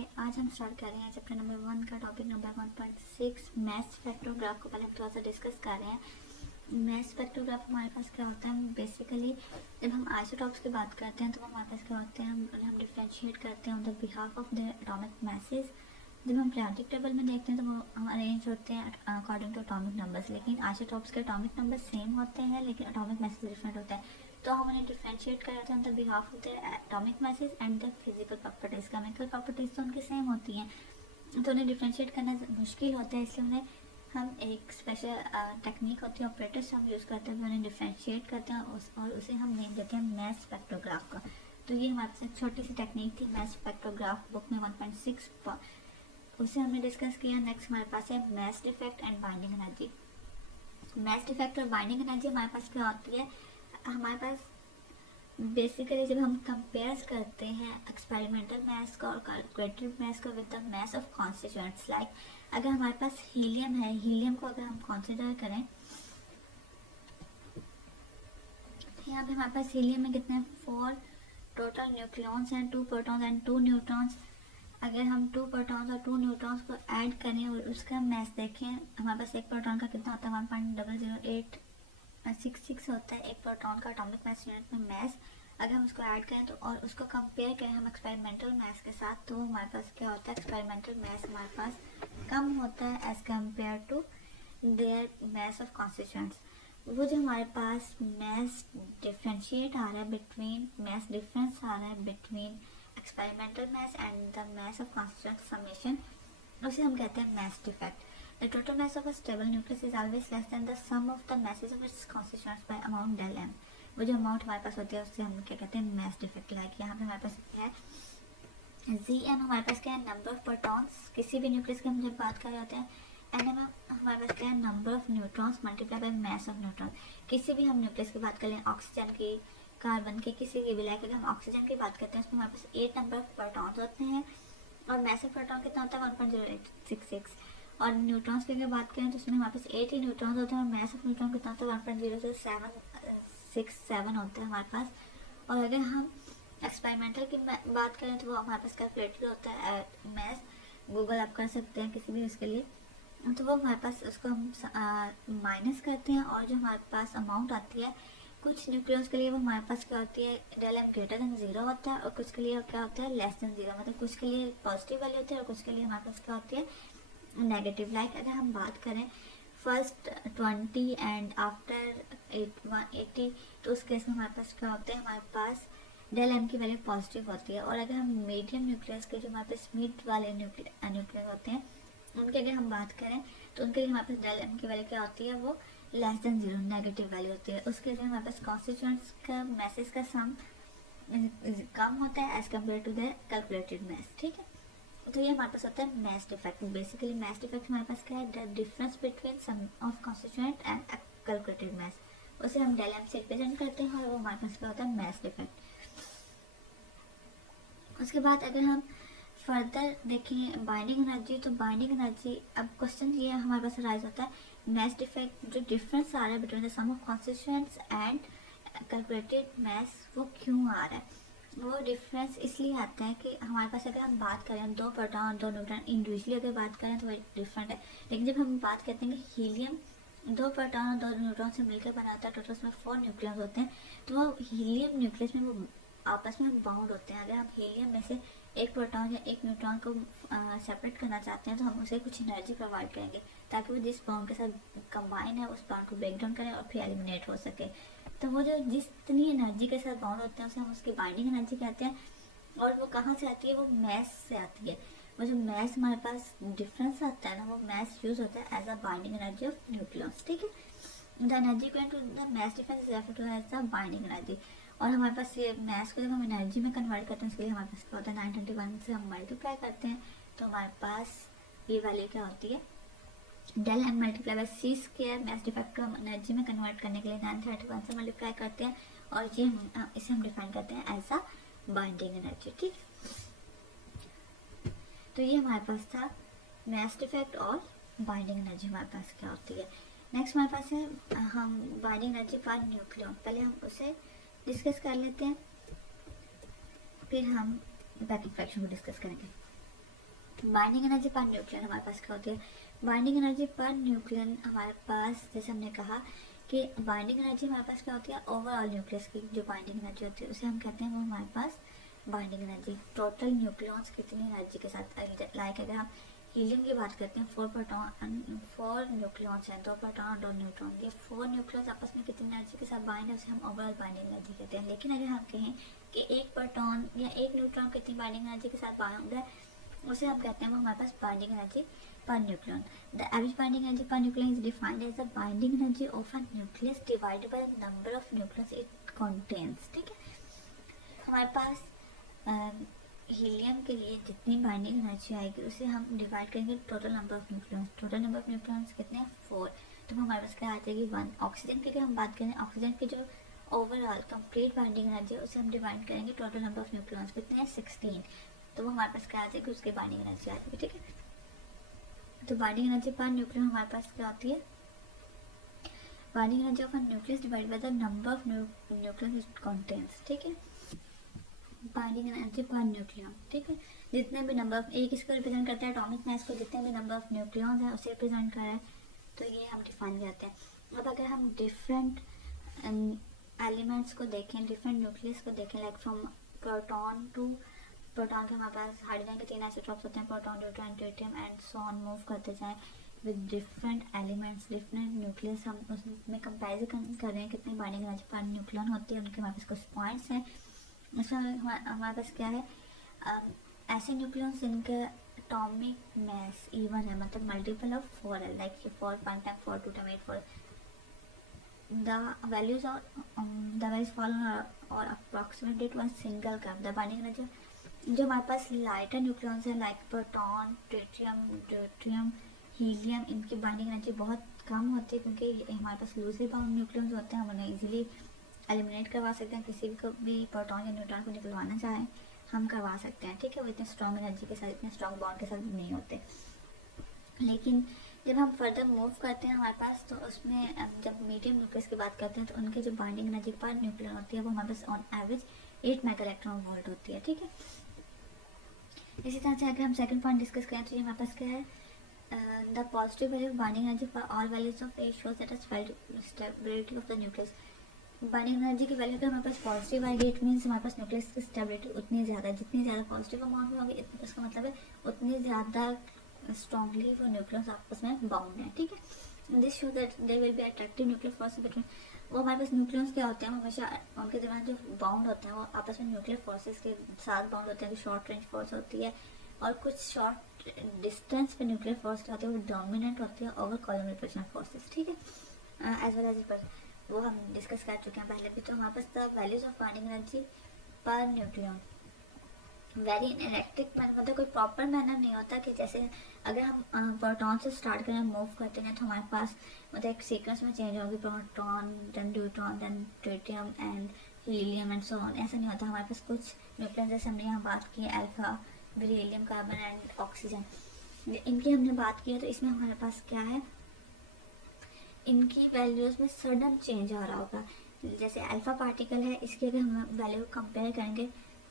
Okay, आज हम start कर रहे हैं चैप्टर नंबर 1 का टॉपिक नंबर 1.6 मैथ स्पेक्ट्रोग्राफ को पहले हम थोड़ा सा डिस्कस कर रहे हैं। मैथ स्पेक्ट्रोग्राफ हमारे पास क्या होता है, बेसिकली जब हम आइसोटॉप्स की बात करते हैं तो हमारे पास क्या होते हैं, हम डिफ्रेंशिएट करते हैं on the behalf of the atomic message. जब हम पीरियोडिक टेबल में देखते हैं तो वो हम अरेंज होते हैं अकॉर्डिंग टू एटॉमिक नंबर्स, लेकिन आइसोटॉप्स के एटॉमिक नंबर सेम होते हैं लेकिन एटॉमिक मैसेज डिफरेंट होता है। तो हम उन्हें डिफ्रेंशिएट कर रहे हैं on the behalf of the atomic message and the physical properties. Chemical properties तो उनकी सेम होती हैं, तो उन्हें डिफ्रेंशिएट करना मुश्किल होता है, इसलिए उन्हें हम एक स्पेशल टेक्निक होती है ऑपरेटर्स हम यूज़ करते हैं, उन्हें डिफ्रेंशिएट करते हैं और उसे हम नेम देते हैं मैथ स्पेक्ट्रोग्राफ का। तो ये हमारे पास एक छोटी सी टेक्निक थी मैथ स्पेक्ट्रोग्राफ बुक में 1.6 उसे हमने डिस्कस किया। नेक्स्ट हमारे पास है mass defect and binding energy. Mass defect और बाइंडिंग एनर्जी हमारे पास क्या होती है, हमारे पास बेसिकली जब हम कंपेयर करते हैं एक्सपेरिमेंटल मैथ्स का और कैलकुलेटेड मैथ्स का with the maths of constituents, like अगर हमारे पास हीलियम है, हीलियम को अगर हम कंसीडर करें, यहाँ पे हमारे पास हीलियम में कितने 4 टोटल न्यूक्लियॉन्स हैं, 2 प्रोटॉन्स एंड 2 न्यूट्रॉन्स। अगर हम 2 प्रोटॉन्स और 2 न्यूट्रॉन्स को ऐड करें और उसका मैस देखें, हमारे पास एक प्रोटॉन का कितना होता है 1.00866 होता है एक प्रोटॉन का एटॉमिक मैस यूनिट में मैस। अगर हम उसको ऐड करें तो और उसको कंपेयर करें हम एक्सपेरिमेंटल मैस के साथ, तो हमारे पास क्या होता है, एक्सपेरिमेंटल मैस हमारे पास कम होता है as compare to their mass of constituents. वो जो हमारे पास मैस डिफ्रेंशिएट आ रहा है बिटवीन, मैस डिफरेंस आ रहा है between experimental mass and the mass of constituent summation, उसे हम कहते हैं mass defect. The total mass of a stable nucleus is always less than the sum of the masses of its constituents by amount del M. वो जो amount हमारे पास होती है उससे हम क्या कहते हैं, मैस डिफेक्ट। लाइक यहाँ पे हमारे पास है जी एम, हमारे पास क्या है, नंबर ऑफ प्रोटॉन्स किसी भी न्यूक्लियस की हम जब बात कर रहे होते हैं। एन एम हमारे पास क्या है, number of neutrons multiply by mass of neutron. किसी भी हम न्यूक्लियस की बात करें, ऑक्सीजन की, कार्बन के, किसी की भी, लाइक अगर हम ऑक्सीजन की बात करते हैं उसमें हमारे पास 8 नंबर ऑफ प्रोटॉन्स होते हैं और मैस ऑफ प्रोटॉन कितना होता है 1.0866। और न्यूट्रॉन्स की अगर बात करें तो उसमें हमारे पास 8 ही न्यूट्रॉन्स होते हैं और मैस ऑफ न्यूट्रॉन कितना होता है 1.006767 होता है हमारे पास। और अगर हम एक्सपेरिमेंटल की बात करें तो वो हमारे पास कैलकुलेटेड होता है मैथ, गूगल आप कर सकते हैं किसी भी उसके लिए, तो वो हमारे पास उसको हम माइनस करते हैं और जो हमारे पास अमाउंट आती है कुछ न्यूक्लियस के लिए वो हमारे पास क्या होती है, डेल एम ग्रेटर देन 0 होता है और कुछ के लिए क्या होता है लेस देन 0, मतलब कुछ के लिए पॉजिटिव वैल्यू होती है और कुछ के लिए हमारे पास क्या होती है नेगेटिव। लाइक अगर हम बात करें फर्स्ट 20 एंड आफ्टर 180, तो उस केस में हमारे पास क्या होते हैं, हमारे पास डेल एम की वैल्यू पॉजिटिव होती है। और अगर हम मीडियम न्यूक्लियस के जो हमारे पास मिड वाले न्यूक्लियस होते हैं उनकी अगर हम बात करें तो उनके लिए हमारे पास डेल एम की वैल्यू क्या होती है, वो लेस देन 0 नेगेटिव वैल्यू होती है। उसके लिए हमारे पास कॉन्स्टिट्यूएंट्स का मैसेज का सम कम होता है as compare to the calculated mass, ठीक है। तो ये हमारे पास होता है mass defect. Basically mass defect हमारे पास क्या है, the difference between sum of constituent and calculated mass, उसे हम डेल एम से रिप्रेजेंट करते हैं और वो हमारे पास क्या होता है मैस डिफेक्ट। उसके बाद अगर हम फर्दर देखें बाइंडिंग एनर्जी, तो बाइंडिंग एनर्जी, अब क्वेश्चन ये हमारे पास राइज होता है मैस डिफेक्ट, जो डिफरेंस आ रहा है between the sum of constituents and calculated mass, वो क्यों आ रहा है। वो डिफरेंस इसलिए आता है कि हमारे पास अगर हम बात करें 2 प्रोटॉन 2 न्यूट्रॉन इंडिविजुअली अगर बात करें तो वो डिफरेंट है, लेकिन जब हम बात करते हैं कि हीलियम 2 प्रोटॉन और 2 न्यूट्रॉन से मिलकर बनाता है, टोटल उसमें 4 न्यूक्लियस होते हैं, तो वो हीलियम न्यूक्लियस में वो आपस में बाउंड होते हैं। अगर हम हीलियम में से एक प्रोटॉन या एक न्यूट्रॉन को सेपरेट करना चाहते हैं तो हम उसे कुछ एनर्जी प्रोवाइड करेंगे ताकि वो जिस बाउंड के साथ कंबाइन है उस बाउंड को ब्रेक डाउन करें और फिर एलिमिनेट हो सके। तो वो जो जितनी एनर्जी के साथ बाउंड होते हैं उसे हम उसकी बाइंडिंग एनर्जी कहते हैं। और वो कहाँ से आती है, वो मैस से आती है। वो जो मैस हमारे पास डिफरेंस आता है ना, वो मैस यूज होता है as a binding energy of nucleus, ठीक है। The energy equal to the mass difference is referred to as the binding energy. और हमारे पास ये मैथ्स को जब हम एनर्जी में कन्वर्ट करते हैं उसके लिए हमारे पास क्या होता है 921 से हम मल्टीप्लाई करते हैं तो हमारे पास ये वैल्यू क्या होती है, del M multiply by C square. Mass defect को हम एनर्जी में कन्वर्ट करने के लिए 931 से मल्टीप्लाई करते हैं और ये इसे हम डिफाइन करते हैं एज अ बाइंडिंग एनर्जी, ठीक। तो ये हमारे पास था मैथ्स डिफेक्ट और बाइंडिंग एनर्जी हमारे पास क्या होती है। नेक्स्ट हमारे पास है हम बाइंडिंग एनर्जी फॉर न्यूक्लियन, पहले हम उसे डिस्कस कर लेते हैं फिर हम बैकिंग फ्रैक्शन को डिस्कस करेंगे। बाइंडिंग एनर्जी पर न्यूक्लियन हमारे पास क्या होती है? बाइंडिंग एनर्जी पर न्यूक्लियन हमारे पास, जैसे हमने कहा कि बाइंडिंग एनर्जी हमारे पास क्या होती है? ओवरऑल न्यूक्लियस की जो बाइंडिंग एनर्जी होती है उसे हम कहते हैं वो हमारे पास बाइंडिंग एनर्जी। टोटल न्यूक्लियॉन्स कितनी एनर्जी के साथ, लाइक अगर हम हीलियम की बात करते हैं, 4 प्रोटॉन 4 न्यूक्लियॉन्स हैं, 2 प्रोटॉन और 2 न्यूट्रॉन, ये 4 न्यूक्लियस आपस में कितनी एनर्जी के साथ बाइंड है उसे हम ओवरऑल बाइंडिंग एनर्जी कहते हैं। लेकिन अगर हम कहें कि एक प्रोटॉन या एक न्यूट्रॉन कितनी बाइंडिंग एनर्जी के साथ बाउंड है उसे हम कहते हैं वो हमारे पास binding energy per nucleon. The average binding energy per nucleon is defined as the binding energy of a nucleus divided by the number of nucleus it contains. ठीक है, हमारे पास हीलियम के लिए जितनी बाइंडिंग एनर्जी आएगी उसे हम डिवाइड करेंगे total number of nucleons. Total number of nucleons कितने हैं? 4। तो हमारे पास क्या आ जाएगी? 1। ऑक्सीजन की अगर हम बात करें, ऑक्सीजन की जो ओवरऑल कंप्लीट बाइंडिंग एनर्जी है उसे हम डिवाइड करेंगे टोटल नंबर ऑफ न्यूक्लियॉन्स कितने हैं? 16। तो वो हमारे पास क्या आ जाएगी? उसकी बाइंडिंग एनर्जी आ जाएगी। ठीक है, तो बाइंडिंग एनर्जी पर न्यूक्लियन हमारे पास क्या होती है? Binding energy of a nucleus divide by the number of nucleus it contains. ठीक है, बाइंडिंग एनर्जी पर न्यूक्लियन। ठीक है, जितने भी नंबर ऑफ, एक इसको रिप्रेजेंट करता है एटॉमिक मास को, जितने भी नंबर ऑफ न्यूक्लियॉन्स हैं उसे रिप्रेजेंट कर रहा है, तो ये हम डिफाइन करते हैं। अब अगर हम डिफरेंट एलिमेंट्स को देखें, डिफरेंट न्यूक्लियस को देखें, like from proton to proton के हमारे पास हाइड्रोजन के 3 आइसोटॉप्स होते हैं, proton, neutron, deuterium and so on, move करते जाएं with different elements, different nucleus. हम उसमें कंपेरिजन कर रहे हैं कितनी बाइंडिंग एनर्जी पर न्यूक्लियन होती है, उनके हमारे पास कुछ पॉइंट्स हैं। इसमें हमारे पास क्या है? ऐसे न्यूक्लियस जिनके एटॉमिक मास इवन है, मतलब मल्टीपल ऑफ 4 है, like 4 1 time 4 2 time 8 4, the values fall or approximately to a single gram. The binding energy जो हमारे पास लाइटर न्यूक्लियॉन्स है, like proton, tritium, deuterium, helium, इनकी बाइंडिंग एनर्जी बहुत कम होती है क्योंकि हमारे पास लूजली बाउंड न्यूक्लियॉन्स होते हैं, हम उन्हें इजीली एलिमिनेट करवा सकते हैं। किसी भी प्रोटॉन या न्यूट्रॉन को निकलवाना चाहें हम करवा सकते हैं। ठीक है, वो इतने स्ट्रॉन्ग एनर्जी के साथ, इतने स्ट्रॉन्ग बॉन्ड के साथ नहीं होते। लेकिन जब हम फर्दर मूव करते हैं हमारे पास, तो उसमें जब मीडियम न्यूक्लियस की बात करते हैं तो उनकी जो बाइंडिंग एनर्जी पर न्यूक्लियन होती है वो हमारे pass on average 8 mega electron volt होती है। ठीक है, इसी तरह से अगर हम सेकंड पॉइंट डिस्कस करें तो ये हमारे पास क्या है? The positive value of binding energy for all values of A shows that stability of the nucleus. Binding energy की वैल्यू अगर हमारे पास पॉजिटिव आएगी, इट मीन्स हमारे पास न्यूक्लियस की स्टेबिलिटी उतनी ज़्यादा, जितनी ज़्यादा पॉजिटिव अमाउंट में होगी उसका मतलब है उतनी ज़्यादा स्ट्रॉन्गली वो न्यूक्लियस आपस में बाउंड है। ठीक है, this show that they will be attractive nuclear force between. वो हमारे पास न्यूक्लियस क्या होते हैं? हमेशा उनके दरमियान जो बाउंड होते हैं वो आपस में न्यूक्लियर फोर्सेस के साथ बाउंड होते हैं। शॉर्ट रेंज फोर्स होती है और कुछ शॉर्ट डिस्टेंस पे न्यूक्लियर फोर्स क्या होती है? वो डोमिनेंट होती है ओवर कॉलम रिपल्शन फोर्सेस। ठीक है, एज वेल एज पर वो हम डिस्कस कर चुके हैं पहले भी। तो हमारे पास the values of binding energy per nucleon very इनएलेक्ट्रिक, मतलब कोई प्रॉपर मैनर नहीं होता कि जैसे अगर हम प्रोटॉन से स्टार्ट करें, मूव करते हैं तो हमारे पास मतलब एक सीक्वेंस में चेंज होगी, proton then deuteron then tritium and helium and so on. ऐसा नहीं होता। हमारे पास कुछ न्यूक्लियन जैसे हमने यहाँ बात की alpha, beryllium, carbon and oxygen, इनकी हमने बात की है। तो इसमें हमारे पास क्या है? इनकी वैल्यूज़ में सडन चेंज आ रहा होगा। जैसे अल्फा पार्टिकल है, इसकी अगर हम वैल्यू कंपेयर करेंगे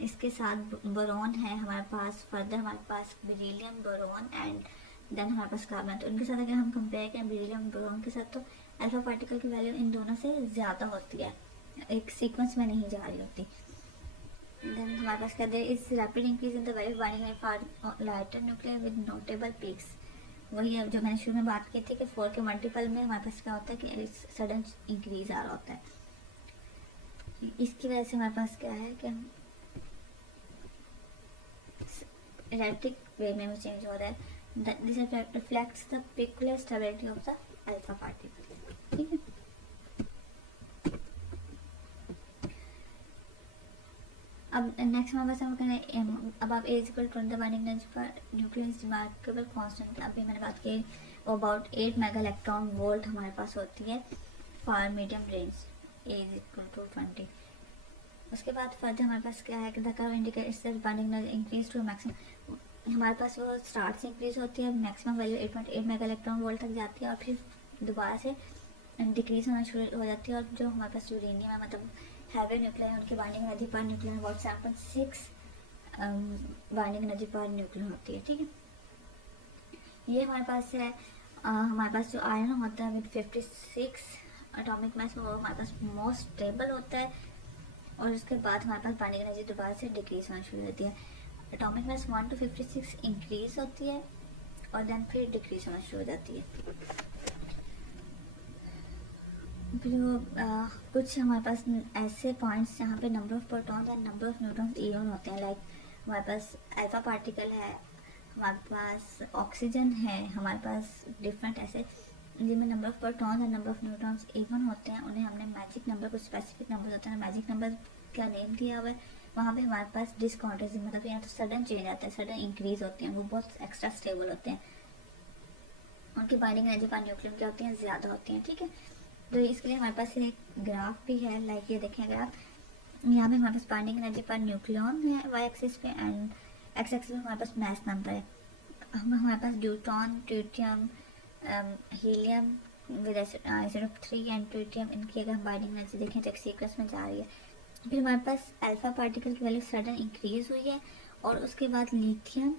इसके साथ बोरॉन है हमारे पास, फर्दर हमारे पास बेरिलियम, बोरॉन एंड देन हमारे पास कार्बन, तो इनके साथ अगर हम कंपेयर करें बेरिलियम, बोरॉन के साथ, तो अल्फा पार्टिकल की वैल्यू इन दोनों से ज़्यादा होती है, एक सीक्वेंस में नहीं जा रही होती। देन हमारे पास क्या है? Is rapid increase in the value binding for lighter nuclear with notable peaks. वही है जो मैंने शुरू में बात की थी कि 4 के मल्टीपल में हमारे पास क्या होता है कि सडन इंक्रीज आ रहा होता है। इसकी वजह से हमारे पास क्या है कि इलेक्ट्रिक वे में वो चेंज हो रहा है। This reflects the peculiar stability of the alpha particle. ठीक है, अब नेक्स्ट हमारे पास हम करें, अब आप as equal to the binding energy for nucleus remarkable constant, अभी मैंने बात की वो अबाउट 8 मेगा इलेक्ट्रॉन वोल्ट हमारे पास होती है for medium range, as equal to 20। उसके बाद फर्दर हमारे पास क्या है कि the curve indicates that binding energy increase to maximum. हमारे पास वो स्टार्ट से इंक्रीज होती है, maximum value 8.8 mega electron volt तक जाती है और फिर दोबारा से डिक्रीज होना शुरू हो जाती है। और जो हमारे पास यूरेनियम है, मतलब हैवी न्यूक्लियर, उनकी बाइंडिंग एनर्जी पर न्यूक्लियर अबाउट 7.6 बाइंडिंग एनर्जी पर न्यूक्लियर होती है। ठीक है, ये हमारे पास है हमारे पास जो आयरन होता है विद 56 एटॉमिक मास वो हमारे पास मोस्ट स्टेबल होता है, और उसके बाद हमारे पास बाइंडिंग एनर्जी दोबारा से डिक्रीज होना शुरू होती है। एटॉमिक मास 1 to 56 इंक्रीज होती है और देन फिर डिक्रीज होना शुरू हो जाती है। फिर कुछ हमारे पास ऐसे पॉइंट्स जहाँ पे number of protons and number of neutrons even होते हैं, लाइक हमारे पास अल्फा पार्टिकल है, हमारे पास ऑक्सीजन है, हमारे पास डिफरेंट ऐसे जिनमें number of protons and number of neutrons even होते हैं, उन्हें हमने मैजिक नंबर, कुछ स्पेसिफिक नंबर होते हैं मैजिक नंबर का नेम दिया हुआ है। वहाँ पे हमारे पास डिसकॉन्टिन्यूटी मतलब यहाँ तो सडन चेंज आता है, सडन इंक्रीज होते हैं, वो बहुत एक्स्ट्रा स्टेबल होते हैं, उनकी बाइंडिंग एनर्जी पर न्यूक्लियन क्या होती हैं, ज़्यादा होती हैं। ठीक है, तो इसके लिए हमारे पास एक ग्राफ भी है, लाइक ये देखें ग्राफ, यहाँ पे हमारे पास बाइंडिंग एनर्जी पर न्यूक्लियन है वाई एक्सिस पे, एंड एक्स एक्सिस में हमारे पास मास नंबर है। हमारे पास deuteron, tritium, helium with SN3 and tritium, इनकी अगर हम बाइंडिंग एनर्जी देखें तो एक सीक्वेंस में जा रही है। फिर हमारे पास अल्फा पार्टिकल की वैल्यू सडन इंक्रीज हुई है, और उसके बाद लिथियम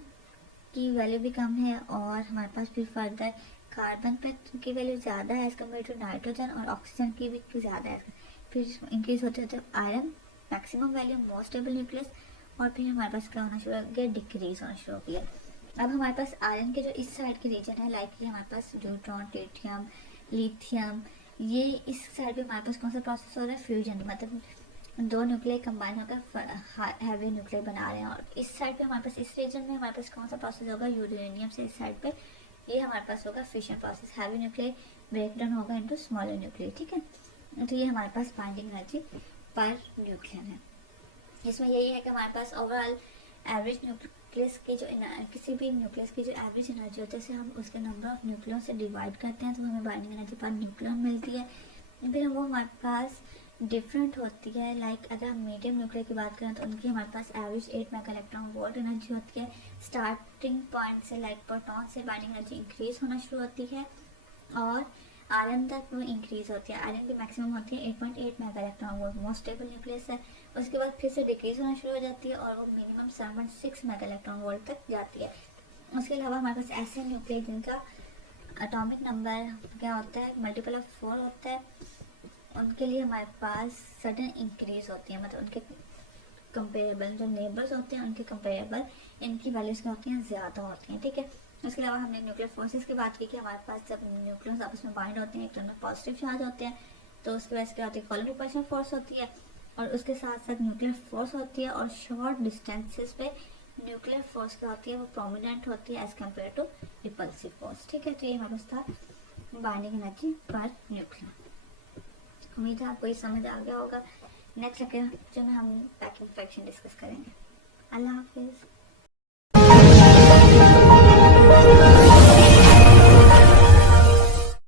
की वैल्यू भी कम है, और हमारे पास फिर फर्दर कार्बन पे की वैल्यू ज़्यादा है एज़ कम्पेयर टू नाइट्रोजन, और ऑक्सीजन की भी ज़्यादा है। फिर इंक्रीज होते होते iron maximum value most stable nucleus, और फिर हमारे पास क्या होना शुरू हो गया, डिक्रीज होना शुरू हो गया। अब हमारे पास आयरन के जो इस साइड के रीजन है, लाइक ये हमारे पास न्यूट्रॉन, ट्रिटियम, लिथियम, ये इस साइड पे हमारे पास कौन सा प्रोसेस हो रहा है, फ्यूजन, मतलब दो न्यूक्लियर कंबाइन होकर हैवी न्यूक्लियर बना रहे हैं। और इस साइड पे हमारे पास इस रीजन में हमारे पास कौन सा प्रोसेस होगा, यूरेनियम से इस साइड पे ये हमारे पास होगा fission process, heavy nuclear break down होगा इनटू स्मॉलर न्यूक्लियर। ठीक है, तो ये हमारे पास बाइंडिंग एनर्जी पर न्यूक्लियन है। इसमें यही है कि हमारे पास ओवरऑल एवरेज न्यूक्लियस की जो किसी भी न्यूक्लियस की जो एवरेज एनर्जी होती है, हम उसके नंबर ऑफ न्यूक्लियन से डिवाइड करते हैं तो हमें बाइंडिंग एनर्जी पर न्यूक्लियन मिलती है। फिर वो हमारे पास डिफरेंट होती है, लाइक अगर हम मीडियम न्यूक्लियर की बात करें तो उनकी हमारे पास average 8 mega electron volt energy होती है। स्टार्टिंग पॉइंट से लाइक प्रोटॉन से बाइंडिंग एनर्जी इंक्रीज होना शुरू होती है, और आयरन तक वो इंक्रीज होती है। आयरन की मैक्सिमम होती है 8.8 mega electron volt, most stable nucleus है। उसके बाद फिर से डिक्रीज होना शुरू हो जाती है और वो मिनिमम 7.6 मेगा इलेक्ट्रॉन वोल्ट तक जाती है। उसके अलावा हमारे पास ऐसे न्यूक्लियर जिनका एटॉमिक नंबर क्या होता है, मल्टीपल ऑफ 4 होता है, उनके लिए हमारे पास सडन इंक्रीज होती है, मतलब उनके कंपेरेबल जो नेबर्स होते हैं उनके कंपेरेबल इनकी वैल्यूज क्या होती हैं, ज़्यादा होती हैं। ठीक है, उसके अलावा हमने न्यूक्लियर फोर्सेस की बात की कि हमारे पास जब न्यूक्लियस आपस में बाइंड होते हैं एक दोनों पॉजिटिव चार्ज होते हैं, तो उसकी वजह से क्या होती है, कॉलम रिपल्शन फोर्स होती है, और उसके साथ साथ न्यूक्लियर फोर्स होती है, और शॉर्ट डिस्टेंसेस पे न्यूक्लियर फोर्स क्या होती है, वो प्रोमिनेंट होती है as compare to repulsive force. ठीक है, तो ये हमारे पास था बाइंडिंग एनर्जी पर न्यूक्लियर। उम्मीद है आपको ये समझ आ गया होगा। नेक्स्ट लेक्चर में हम पैकिंग फ्रैक्शन डिस्कस करेंगे। अल्लाह हाफिज़।